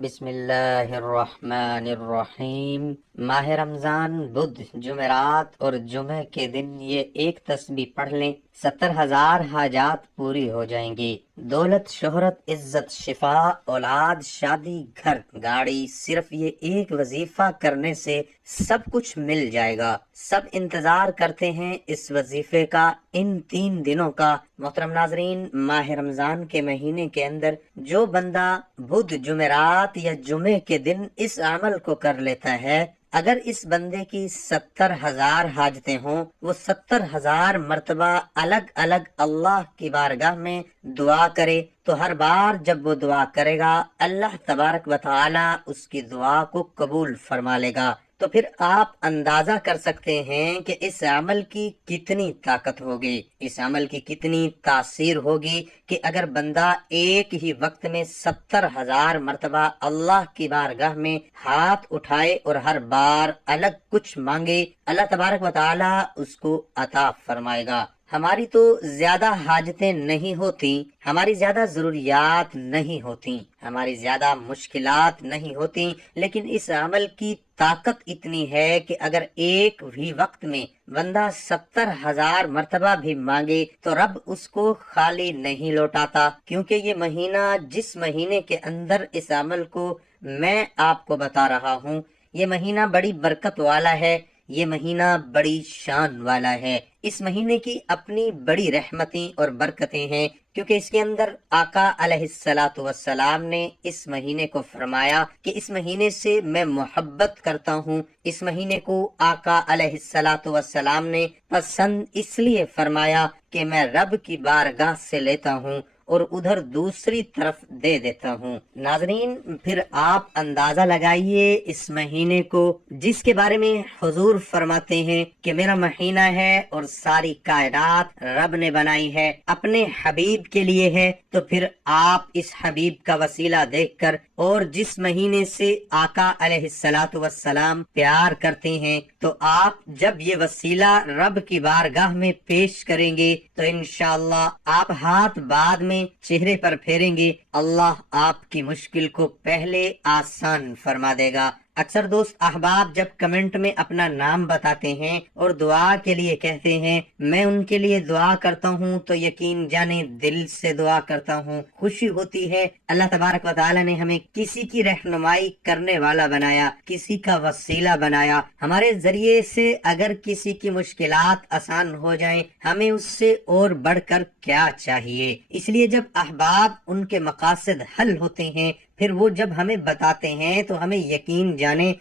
بسم اللہ الرحمن الرحیم۔ ماہ رمضان، بدھ، جمعرات اور جمعہ کے دن یہ ایک تسبیح پڑھ لیں، 70,000 حاجات پوری ہو جائیں گی۔ دولت، شہرت، عزت، شفا، اولاد، شادی، گھر، گاڑی، صرف یہ ایک وظیفہ کرنے سے سب کچھ مل جائے گا۔ سب انتظار کرتے ہیں اس وظیفے کا، ان 3 دنوں کا۔ محترم ناظرین، ماہ رمضان کے مہینے کے اندر جو بندہ بدھ، جمعرات یا جمعے کے دن اس عمل کو کر لیتا ہے، اگر اس بندے کی 70,000 حاجتیں ہوں، وہ 70,000 مرتبہ الگ الگ اللہ کی بارگاہ میں دعا کرے، تو ہر بار جب وہ دعا کرے گا، اللہ تبارک و تعالی اس کی دعا کو قبول فرما لے گا۔ تو پھر آپ اندازہ کر سکتے ہیں کہ اس عمل کی کتنی طاقت ہوگی، اس عمل کی کتنی تاثیر ہوگی کہ اگر بندہ ایک ہی وقت میں 70,000 مرتبہ اللہ کی بارگاہ میں ہاتھ اٹھائے اور ہر بار الگ کچھ مانگے، اللہ تبارک و تعالی اس کو عطا فرمائے گا۔ ہماری تو زیادہ حاجتیں نہیں ہوتی، ہماری زیادہ ضروریات نہیں ہوتی، ہماری زیادہ مشکلات نہیں ہوتی، لیکن اس عمل کی طاقت اتنی ہے کہ اگر ایک بھی وقت میں بندہ 70,000 مرتبہ بھی مانگے تو رب اس کو خالی نہیں لوٹاتا، کیونکہ یہ مہینہ، جس مہینے کے اندر اس عمل کو میں آپ کو بتا رہا ہوں، یہ مہینہ بڑی برکت والا ہے، یہ مہینہ بڑی شان والا ہے۔ اس مہینے کی اپنی بڑی رحمتیں اور برکتیں ہیں، کیونکہ اس کے اندر آقا علیہ السلام نے اس مہینے کو فرمایا کہ اس مہینے سے میں محبت کرتا ہوں۔ اس مہینے کو آقا علیہ السلام نے پسند اس لیے فرمایا کہ میں رب کی بارگاہ سے لیتا ہوں اور ادھر دوسری طرف دے دیتا ہوں۔ ناظرین، پھر آپ اندازہ لگائیے اس مہینے کو، جس کے بارے میں حضور فرماتے ہیں کہ میرا مہینہ ہے اور ساری کائنات رب نے بنائی ہے، اپنے حبیب کے لیے ہے، تو پھر آپ اس حبیب کا وسیلہ دیکھ کر اور جس مہینے سے آقا علیہ السلام پیار کرتے ہیں، تو آپ جب یہ وسیلہ رب کی بارگاہ میں پیش کریں گے تو انشاءاللہ آپ ہاتھ بعد میں چہرے پر پھیریں گے، اللہ آپ کی مشکل کو پہلے آسان فرما دے گا۔ اکثر دوست احباب جب کمنٹ میں اپنا نام بتاتے ہیں اور دعا کے لیے کہتے ہیں، میں ان کے لیے دعا کرتا ہوں تو یقین جانے دل سے دعا کرتا ہوں، خوشی ہوتی ہے۔ اللہ تبارک و تعالی نے ہمیں کسی کی رہنمائی کرنے والا بنایا، کسی کا وسیلہ بنایا، ہمارے ذریعے سے اگر کسی کی مشکلات آسان ہو جائیں، ہمیں اس سے اور بڑھ کر کیا چاہیے۔ اس لیے جب احباب ان کے مقاصد حل ہوتے ہیں، پھر وہ جب ہمیں بتاتے ہیں تو ہمیں یقین جانے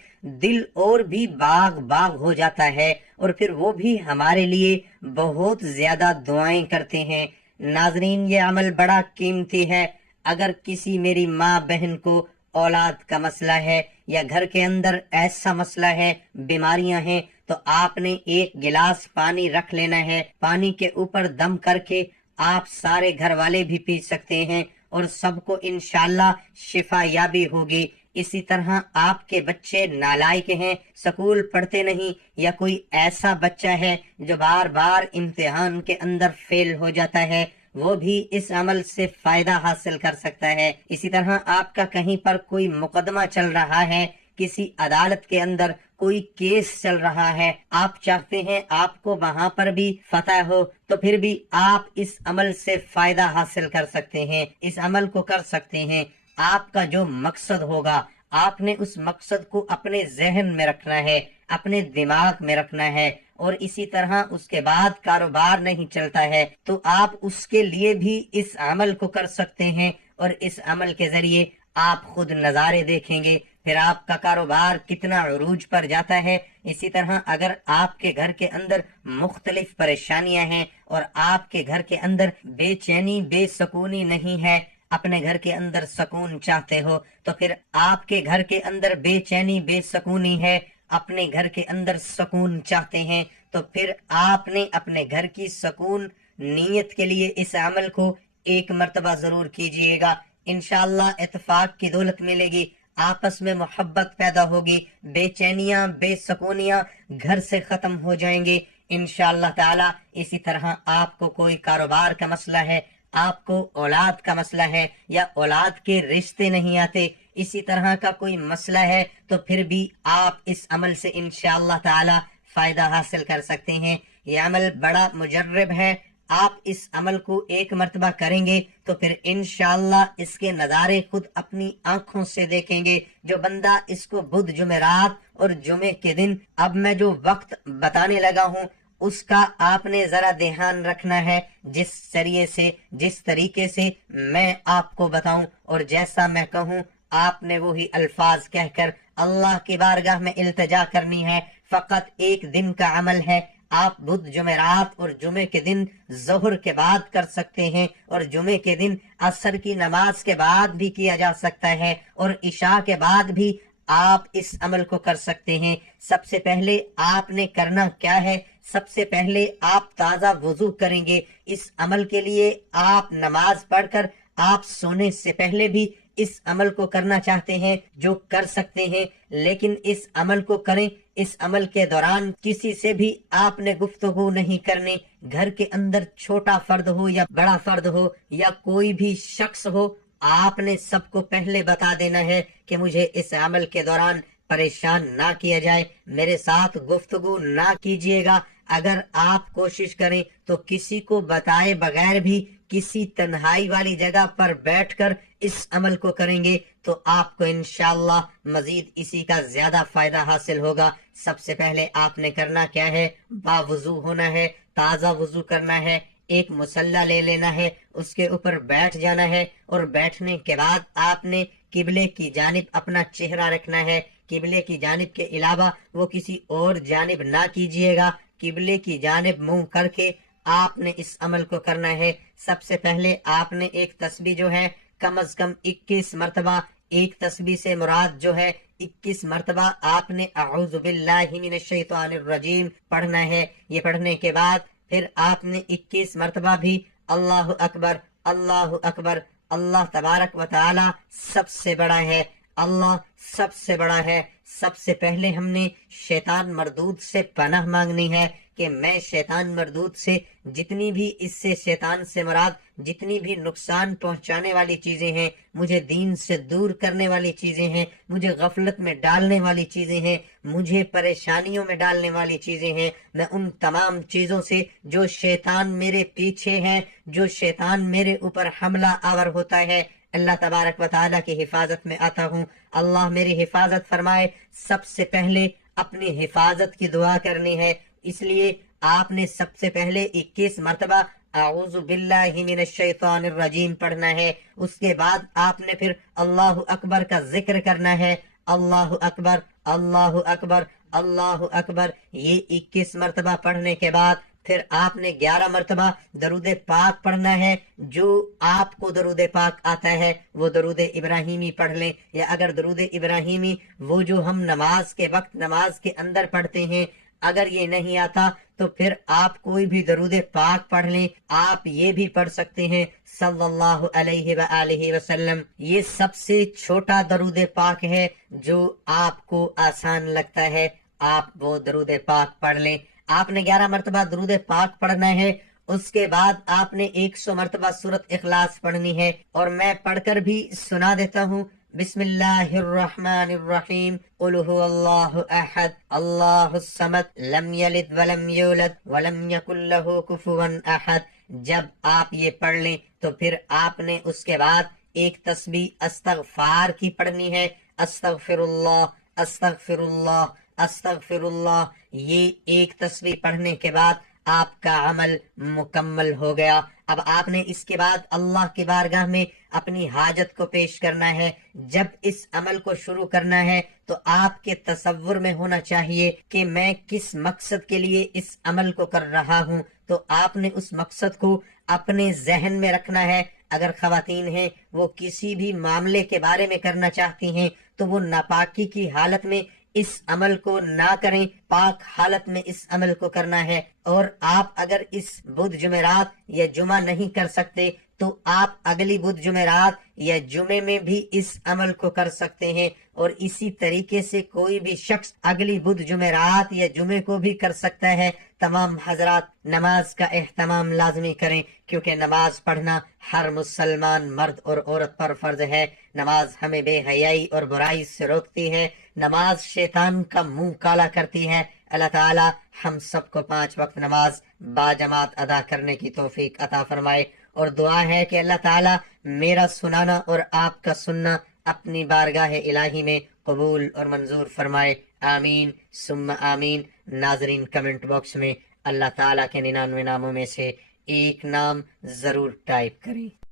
دل اور بھی باغ باغ ہو جاتا ہے، اور پھر وہ بھی ہمارے لیے بہت زیادہ دعائیں کرتے ہیں۔ ناظرین، یہ عمل بڑا قیمتی ہے۔ اگر کسی میری ماں بہن کو اولاد کا مسئلہ ہے یا گھر کے اندر ایسا مسئلہ ہے، بیماریاں ہیں، تو آپ نے ایک گلاس پانی رکھ لینا ہے، پانی کے اوپر دم کر کے آپ سارے گھر والے بھی پی سکتے ہیں اور سب کو انشاءاللہ شفا یابی ہوگی۔ اسی طرح آپ کے بچے نالائق ہیں، سکول پڑھتے نہیں، یا کوئی ایسا بچہ ہے جو بار بار امتحان کے اندر فیل ہو جاتا ہے، وہ بھی اس عمل سے فائدہ حاصل کر سکتا ہے۔ اسی طرح آپ کا کہیں پر کوئی مقدمہ چل رہا ہے، کسی عدالت کے اندر کوئی کیس چل رہا ہے، آپ چاہتے ہیں آپ کو وہاں پر بھی فتح ہو، تو پھر بھی آپ اس عمل سے فائدہ حاصل کر سکتے ہیں، اس عمل کو کر سکتے ہیں۔ آپ کا جو مقصد ہوگا، آپ نے اس مقصد کو اپنے ذہن میں رکھنا ہے، اپنے دماغ میں رکھنا ہے، اور اسی طرح اس کے بعد کاروبار نہیں چلتا ہے تو آپ اس کے لیے بھی اس عمل کو کر سکتے ہیں، اور اس عمل کے ذریعے آپ خود نظارے دیکھیں گے، پھر آپ کا کاروبار کتنا عروج پر جاتا ہے۔ اسی طرح اگر آپ کے گھر کے اندر مختلف پریشانیاں ہیں اور آپ کے گھر کے اندر بے چینی، بے سکونی نہیں ہے، اپنے گھر کے اندر سکون چاہتے ہو، تو پھر آپ کے گھر کے اندر بے چینی، بے سکونی ہے، اپنے گھر کے اندر سکون چاہتے ہیں، تو پھر آپ نے اپنے گھر کی سکون نیت کے لیے اس عمل کو ایک مرتبہ ضرور کیجئے گا۔ انشاءاللہ اتفاق کی دولت ملے گی، آپس میں محبت پیدا ہوگی، بے چینیاں، بے سکونیاں گھر سے ختم ہو جائیں گے انشاءاللہ تعالی۔ اسی طرح آپ کو کوئی کاروبار کا مسئلہ ہے، آپ کو اولاد کا مسئلہ ہے، یا اولاد کے رشتے نہیں آتے، اسی طرح کا کوئی مسئلہ ہے تو پھر بھی آپ اس عمل سے انشاءاللہ تعالی فائدہ حاصل کر سکتے ہیں۔ یہ عمل بڑا مجرب ہے، آپ اس عمل کو ایک مرتبہ کریں گے تو پھر انشاءاللہ اس کے نظارے خود اپنی آنکھوں سے دیکھیں گے۔ جو بندہ اس کو بدھ، جمعرات اور جمعے کے دن اب میں جو وقت بتانے لگا ہوں اس کا آپ نے ذرا دھیان رکھنا ہے، جس ذریعے سے، جس طریقے سے میں آپ کو بتاؤں اور جیسا میں کہوں آپ نے وہی الفاظ کہہ کر اللہ کی بارگاہ میں التجا کرنی ہے۔ فقط ایک دن کا عمل ہے، آپ بدھ، جمعرات اور جمعے کے دن ظہر کے بعد کر سکتے ہیں، اور جمعے کے دن عصر کی نماز کے بعد بھی کیا جا سکتا ہے، اور عشاء کے بعد بھی آپ اس عمل کو کر سکتے ہیں۔ سب سے پہلے آپ نے کرنا کیا ہے؟ سب سے پہلے آپ تازہ وضو کریں گے۔ اس عمل کے لیے آپ نماز پڑھ کر آپ سونے سے پہلے بھی اس عمل کو کرنا چاہتے ہیں جو کر سکتے ہیں، لیکن اس عمل کو کریں۔ اس عمل کے دوران کسی سے بھی آپ نے گفتگو نہیں کرنی، گھر کے اندر چھوٹا فرد ہو یا بڑا فرد ہو یا کوئی بھی شخص ہو، آپ نے سب کو پہلے بتا دینا ہے کہ مجھے اس عمل کے دوران پریشان نہ کیا جائے، میرے ساتھ گفتگو نہ کیجیے گا۔ اگر آپ کوشش کریں تو کسی کو بتائے بغیر بھی کسی تنہائی والی جگہ پر بیٹھ کر اس عمل کو کریں گے تو آپ کو انشاءاللہ مزید اسی کا زیادہ فائدہ حاصل ہوگا۔ سب سے پہلے آپ نے کرنا کیا ہے؟ باوضو ہونا ہے، تازہ وضو کرنا ہے، ایک مصلی لے لینا ہے، اس کے اوپر بیٹھ جانا ہے، اور بیٹھنے کے بعد آپ نے قبلے کی جانب اپنا چہرہ رکھنا ہے۔ قبلے کی جانب کے علاوہ وہ کسی اور جانب نہ کیجیے گا، قبلے کی جانب منہ کر کے آپ نے اس عمل کو کرنا ہے۔ سب سے پہلے آپ نے ایک تسبیح جو ہے کم از کم 21 مرتبہ، ایک تسبیح سے مراد جو ہے 21 مرتبہ آپ نے اعوذ باللہ من الشیطان الرجیم پڑھنا ہے۔ یہ پڑھنے کے بعد پھر آپ نے 21 مرتبہ بھی اللہ اکبر، اللہ اکبر، اللہ تبارک و تعالی سب سے بڑا ہے، اللہ سب سے بڑا ہے۔ سب سے پہلے ہم نے شیطان مردود سے پناہ مانگنی ہے کہ میں شیطان مردود سے جتنی بھی اس سے شیطان سے مراد جتنی بھی نقصان پہنچانے والی چیزیں ہیں، مجھے دین سے دور کرنے والی چیزیں ہیں، مجھے غفلت میں ڈالنے والی چیزیں ہیں، مجھے پریشانیوں میں ڈالنے والی چیزیں ہیں، میں ان تمام چیزوں سے جو شیطان میرے پیچھے ہے، جو شیطان میرے اوپر حملہ آور ہوتا ہے، اللہ تبارک و تعالیٰ کی حفاظت میں آتا ہوں۔ اللہ میری حفاظت فرمائے۔ سب سے پہلے اپنی حفاظت کی دعا کرنی ہے، اس لیے آپ نے سب سے پہلے 21 مرتبہ اعوذ باللہ من الشیطان الرجیم پڑھنا ہے۔ اس کے بعد آپ نے پھر اللہ اکبر کا ذکر کرنا ہے، اللہ اکبر، اللہ اکبر، اللہ اکبر۔ یہ 21 مرتبہ پڑھنے کے بعد پھر آپ نے 11 مرتبہ درود پاک پڑھنا ہے۔ جو آپ کو درود پاک آتا ہے وہ درود ابراہیمی پڑھ لیں، یا اگر درود ابراہیمی وہ جو ہم نماز کے وقت نماز کے اندر پڑھتے ہیں اگر یہ نہیں آتا تو پھر آپ کوئی بھی درود پاک پڑھ لیں۔ آپ یہ بھی پڑھ سکتے ہیں صلی اللہ علیہ وآلہ وسلم۔ یہ سب سے چھوٹا درود پاک ہے جو آپ کو آسان لگتا ہے، آپ وہ درود پاک پڑھ لیں۔ آپ نے 11 مرتبہ درود پاک پڑھنا ہے۔ اس کے بعد آپ نے 100 مرتبہ سورۃ اخلاص پڑھنی ہے، اور میں پڑھ کر بھی سنا دیتا ہوں۔ بسم اللہ الرحمن الرحیم، قل هو اللہ احد اللہ الصمد لم یلد ولم یولد ولم یکن له کفوا احد۔ جب آپ یہ پڑھ لیں تو پھر آپ نے اس کے بعد ایک تسبیح استغفار کی پڑھنی ہے، استغفر اللہ، استغفر اللہ، استغفر اللہ۔ یہ ایک تسبیح پڑھنے کے بعد آپ کا عمل مکمل ہو گیا۔ اب آپ نے اس کے بعد اللہ کی بارگاہ میں اپنی حاجت کو پیش کرنا ہے۔ جب اس عمل کو شروع کرنا ہے تو آپ کے تصور میں ہونا چاہیے کہ میں کس مقصد کے لیے اس عمل کو کر رہا ہوں، تو آپ نے اس مقصد کو اپنے ذہن میں رکھنا ہے۔ اگر خواتین ہیں وہ کسی بھی معاملے کے بارے میں کرنا چاہتی ہیں تو وہ ناپاکی کی حالت میں اس عمل کو نہ کریں، پاک حالت میں اس عمل کو کرنا ہے۔ اور آپ اگر اس بدھ، جمعرات یا جمعہ نہیں کر سکتے تو آپ اگلی بدھ جمعرات یا جمعے میں بھی اس عمل کو کر سکتے ہیں، اور اسی طریقے سے کوئی بھی شخص اگلی بدھ جمعرات یا جمعے کو بھی کر سکتا ہے۔ تمام حضرات نماز کا اہتمام لازمی کریں، کیونکہ نماز پڑھنا ہر مسلمان مرد اور عورت پر فرض ہے۔ نماز ہمیں بے حیائی اور برائی سے روکتی ہے، نماز شیطان کا منہ کالا کرتی ہے۔ اللہ تعالی ہم سب کو 5 وقت نماز باجماعت ادا کرنے کی توفیق عطا فرمائے، اور دعا ہے کہ اللہ تعالی میرا سنانا اور آپ کا سننا اپنی بارگاہ الہی میں قبول اور منظور فرمائے، آمین ثم آمین۔ ناظرین کمنٹ باکس میں اللہ تعالیٰ کے 99 ناموں میں سے ایک نام ضرور ٹائپ کریں۔